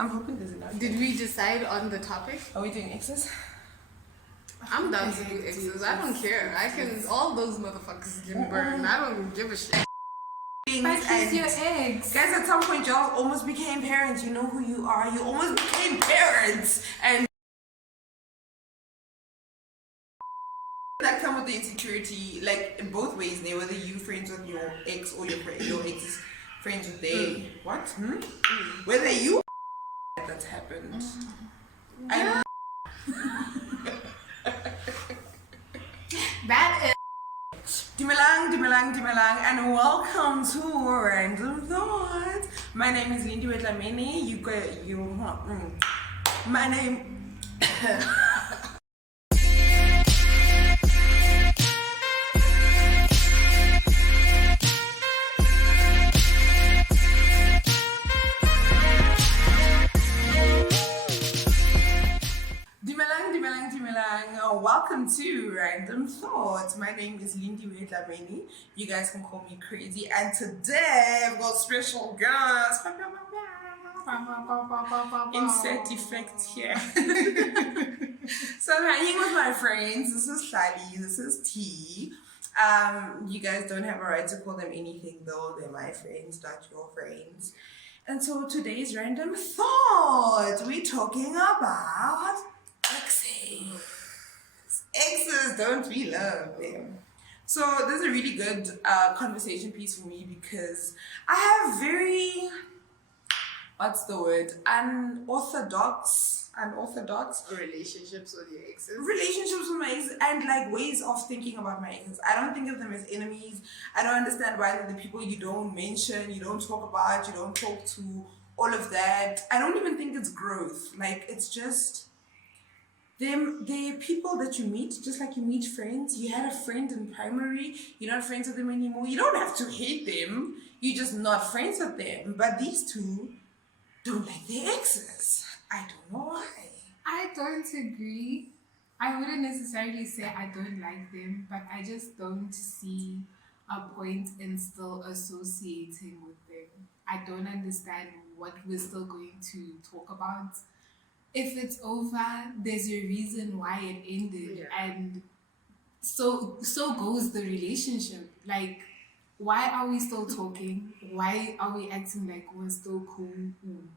I'm hoping there's enough. Did we decide on the topic? Are we doing exes? I'm down to do exes. I don't care. I can. All those motherfuckers can burn. I don't give a shit. But he's your ex. Guys, at some point y'all almost became parents. You know who you are. You almost became parents. And that come with the insecurity, like in both ways. Whether you friends with your ex or your ex is friends with they. What? Whether you that's happened. Yeah. That is. Dimalang, and welcome to Random Thoughts. My name is Lindi. My name. Dimalang. Welcome to Random Thoughts. My name is Lindi. You guys can call me crazy. And today I've got special guests. Insert effect here. So I'm hanging with my friends. This is Mihlali. This is T. You guys don't have a right to call them anything though. They're my friends, not your friends. And so today's Random Thought, we're talking about exes. Exes, don't we love them? So this is a really good conversation piece for me because I have very, what's the word, unorthodox Relationships with your exes. Relationships with my exes and like ways of thinking about my exes. I don't think of them as enemies. I don't understand why they're the people you don't mention, you don't talk about, you don't talk to, all of that. I don't even think it's growth. Like, it's just they're people that you meet, just like you meet friends. You had a friend in primary, you're not friends with them anymore. You don't have to hate them, you're just not friends with them. But these two don't like their exes. I don't know why. I don't agree. I wouldn't necessarily say I don't like them, but I just don't see a point in still associating with them. I don't understand what we're still going to talk about. If it's over, there's a reason why it ended, and so goes the relationship. Like, why are we still talking? Why are we acting like we're still cool?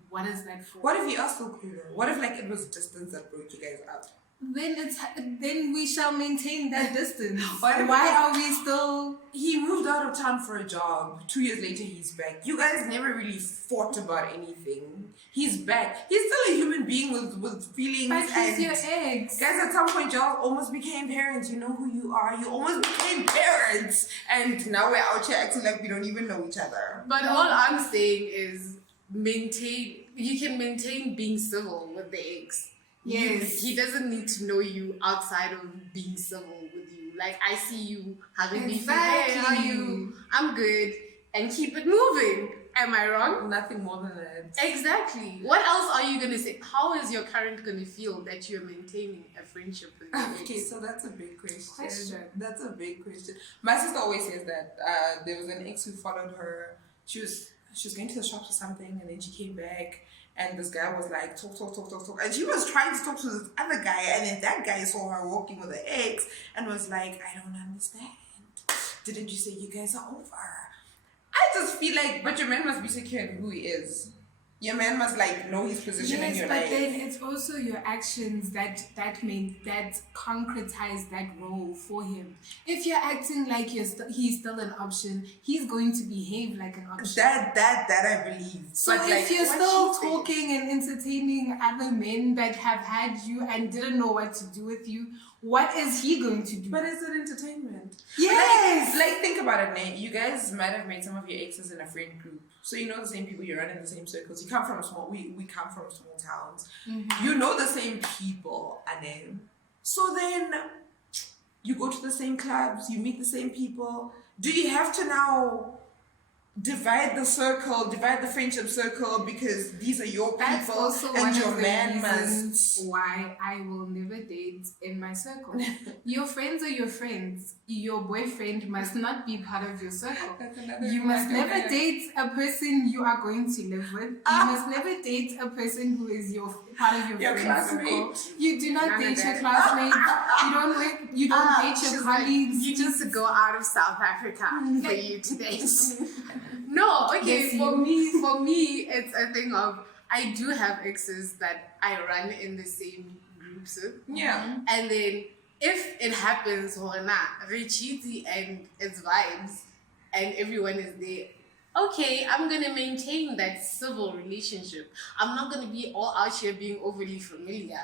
What is that for? What if you are still cool though? What if like it was distance that broke you guys up? Then we shall maintain that distance. Why are we still? He moved out of town for a job. 2 years later, he's back. You guys never really fought about anything. He's back. He's still a human being with feelings. But he's your ex. Guys, at some point, y'all almost became parents. You know who you are. You almost became parents. And now we're out here acting like we don't even know each other. But all I'm saying is you can maintain being civil with the ex. Yes. He doesn't need to know you outside of being civil with you. Like, I see you having beef. Hey, how are you? I'm good. And keep it moving. Am I wrong? Nothing more than that. Exactly. What else are you going to say? How is your current going to feel that you're maintaining a friendship with your ex? Okay, so that's a big question. That's a big question. My sister always says that there was an ex who followed her. She was going to the shops or something, and then she came back. And this guy was like, talk. And she was trying to talk to this other guy. And then that guy saw her walking with her ex and was like, I don't understand. Didn't you say you guys are over? I just feel like, but your man must be secure in who he is. Your man must like know his position in your life. Yes, but then it's also your actions that concretize that role for him. If you're acting like he's still an option, he's going to behave like an option. That I believe. So but if like, you're still talking and entertaining other men that have had you and didn't know what to do with you, what is he going to do? But it's an entertainment. Yes. Like think about it, Nate. You guys might have made some of your exes in a friend group. So you know the same people, you run in the same circles. You come from we come from small towns. Mm-hmm. You know the same people, and then so then you go to the same clubs, you meet the same people. Do you have to now divide the circle, divide the friendship circle, because these are your That's people, also and one your of the man reasons must. why I will never date in my circle. Your friends are your friends. Your boyfriend must not be part of your circle. That's another You rule I must don't never have. date a person you are going to live with. You must never date a person who is your part of your friend circle. classmate. You do not None of date your that. classmates. You don't work. You don't date your She's like, colleagues. you need to go out of South Africa for you to date. No, okay. Yes, For me, it's a thing of I do have exes that I run in the same groups with. Yeah. And then if it happens, Richiti and it's vibes, and everyone is there. Okay, I'm gonna maintain that civil relationship. I'm not gonna be all out here being overly familiar.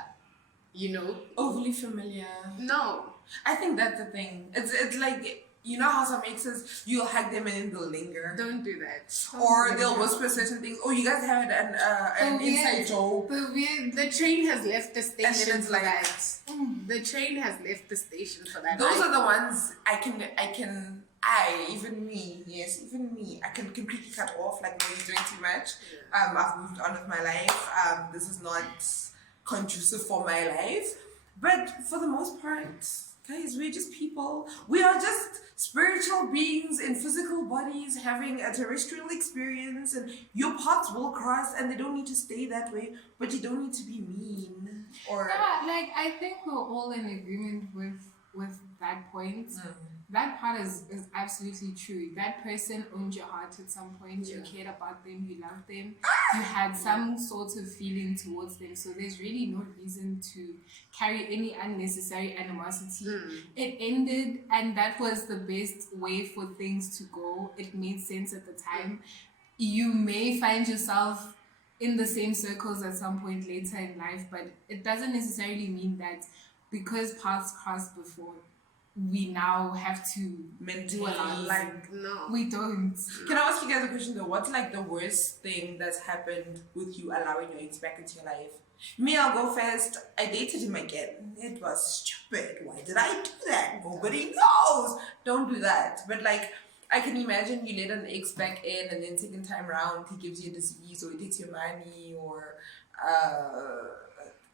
You know? Overly familiar. No. I think that's the thing. It's like, you know how some exes, you'll hug them and then they'll linger. Don't do that. Or they'll whisper certain things. Oh, you guys had an inside joke. The train has left the And then station it's for like, that. The train has left the station for that. those are the ones even me, I can completely cut off, like, no, you're doing too much. I've moved on with my life. This is not conducive for my life. But for the most part, guys, we're just people. We are just spiritual beings in physical bodies having a terrestrial experience, and your paths will cross, and they don't need to stay that way, but you don't need to be mean. Or Yeah, like I think we're all in agreement with that point. That part is absolutely true. That person owned your heart at some point. You cared about them, you loved them, you had some sort of feeling towards them. So there's really no reason to carry any unnecessary animosity. It ended, and that was the best way for things to go. It made sense at the time. You may find yourself in the same circles at some point later in life, but it doesn't necessarily mean that because paths crossed before, we now have to do a lot. Like, no. We don't. can I ask you guys a question though? What's like the worst thing that's happened with you allowing your ex back into your life? Me, I'll go first. I dated him again. It was stupid. Why did I do that? Nobody knows. Don't do that. But like, I can imagine you let an ex back in, and then second time round he gives you a disease, or he takes your money, or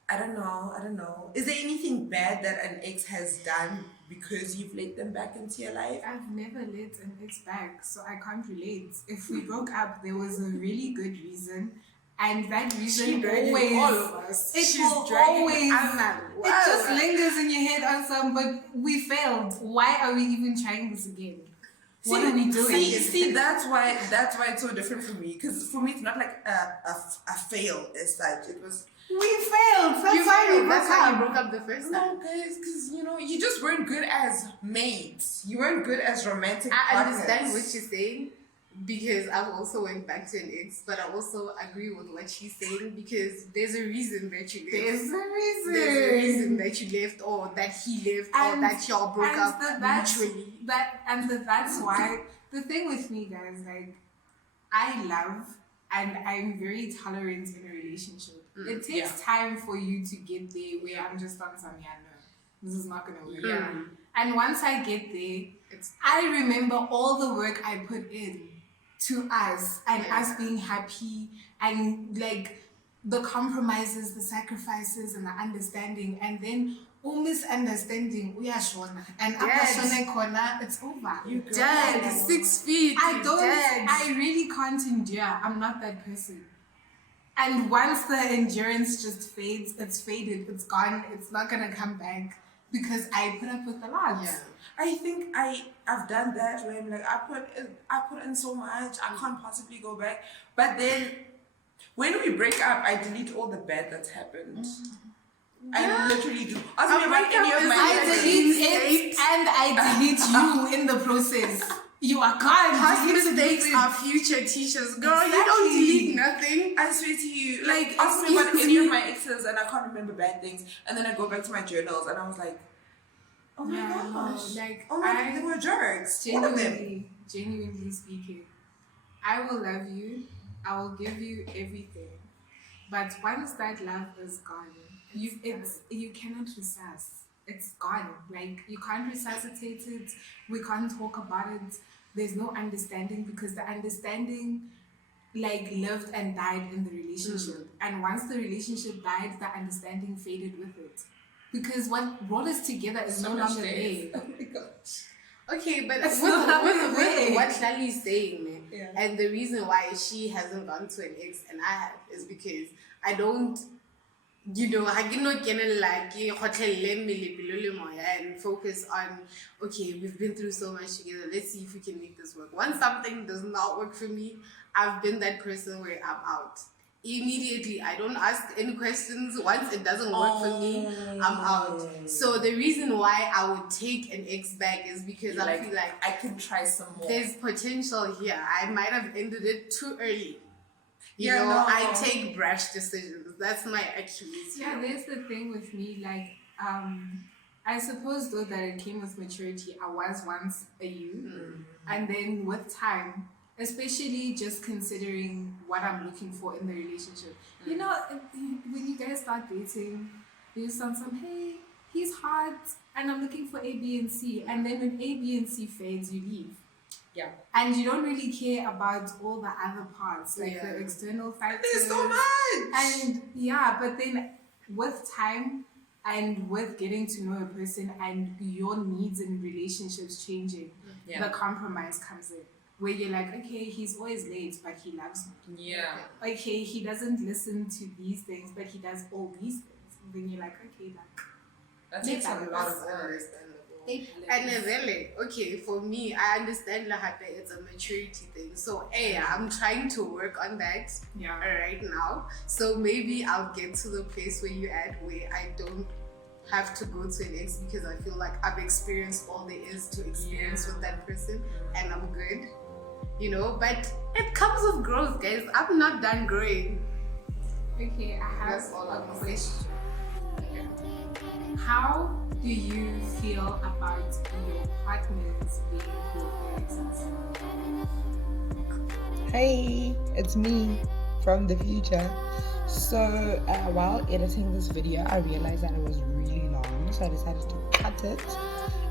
I don't know. Is there anything bad that an ex has done because you've let them back into your life? I've never let an ex back, so I can't relate. If we broke up, there was a really good reason, and that reason always, all of us. it She's will dragging always, Anna. it just lingers in your head on some, but we failed. Why are we even trying this again? What are we doing? See, that's why it's so different for me. Because for me, it's not like a fail as such. It was, We failed. That's why you broke up the first time. no, guys, because you just weren't good as mates. You weren't good as romantic I partners. understand what you're saying, because I've also went back to an ex, but I also agree with what she's saying, because there's a reason that you left. There's a reason. There's a reason that you left, or that he left, or that y'all broke up mutually. That's why the thing with me, guys, like, I love and I'm very tolerant in a relationship. It takes time for you to get there where I'm just on some, no, this is not gonna work. Yeah. And once I get there, I remember all the work I put in to us and us being happy, and like the compromises, the sacrifices, and the understanding, and then misunderstanding, uyashona, and after corner, it's over. You dead, 6 feet. I really can't endure. I'm not that person. And once the endurance just fades, it's faded, it's gone, it's not gonna come back, because I put up with a lot. Yeah. I think I've done that where I'm like, I put in so much, I can't possibly go back. But then when we break up, I delete all the bad that's happened. I literally do. Ask me about any of my I delete it and I delete you in the process. You are gone. Past mistakes are future teachers. Girl, you don't delete nothing. I swear to you, Like, ask me about any of my exes and I can't remember bad things. And then I go back to my journals and I was like, oh my gosh. Like, oh my god, they were jerks. All of them. Genuinely speaking, I will love you. I will give you everything. But once that love is gone, you cannot resuscitate. It's gone. Like, you can't resuscitate it. We can't talk about it. there's no understanding, because the understanding like lived and died in the relationship. And once the relationship died, the understanding faded with it. Because what brought us together is no longer there. Oh my gosh. Okay, but It's with not what Mihlali is saying, man, Yeah. and the reason why she hasn't gone to an ex and I have is because I don't, I cannot get like and focus on, okay, we've been through so much together, let's see if we can make this work. Once something does not work for me, I've been that person where I'm out. Immediately, I don't ask any questions. Once it doesn't work for me, I'm out. So the reason why I would take an ex back is because I feel like I can try some more. there's potential here. I might have ended it too early. I take brash decisions. That's my accuracy. Yeah, there's the thing with me, like, I suppose though that it came with maturity. I was once a youth, and then with time, especially just considering what I'm looking for in the relationship. When you guys start dating, you sound hey, he's hot, and I'm looking for A, B, and C. And then when A, B, and C fades, you leave. Yeah. And you don't really care about all the other parts, like the external factors. There's so much! And but then with time and with getting to know a person and your needs in relationships changing, the compromise comes in. Where you're like, okay, he's always late, but he loves me. Yeah. Okay, he doesn't listen to these things, but he does all these things. And then you're like, okay, that takes a lot of work. And then, okay, for me, I understand that it's a maturity thing. So, I'm trying to work on that right now. So maybe I'll get to the place where you're at, where I don't have to go to an ex because I feel like I've experienced all there is to experience with that person, and I'm good. But it comes with growth, guys. I'm not done growing. Okay, I have That's all a I'm question. How do you feel about your partners being your exes? Hey, it's me from the future. So while editing this video, I realized that it was really long, so I decided to cut it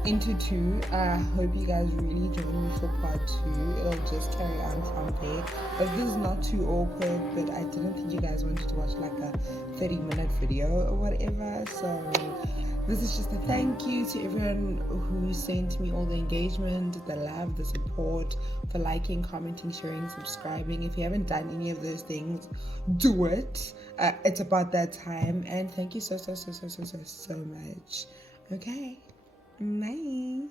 into 2. I hope you guys really join me for part 2. It'll just carry on from there. But this is not too awkward, but I didn't think you guys wanted to watch like a 30-minute video or whatever. So this is just a thank you to everyone who sent me all the engagement, the love, the support, for liking, commenting, sharing, subscribing. If you haven't done any of those things, do it. It's about that time. And thank you so much. Okay. Bye.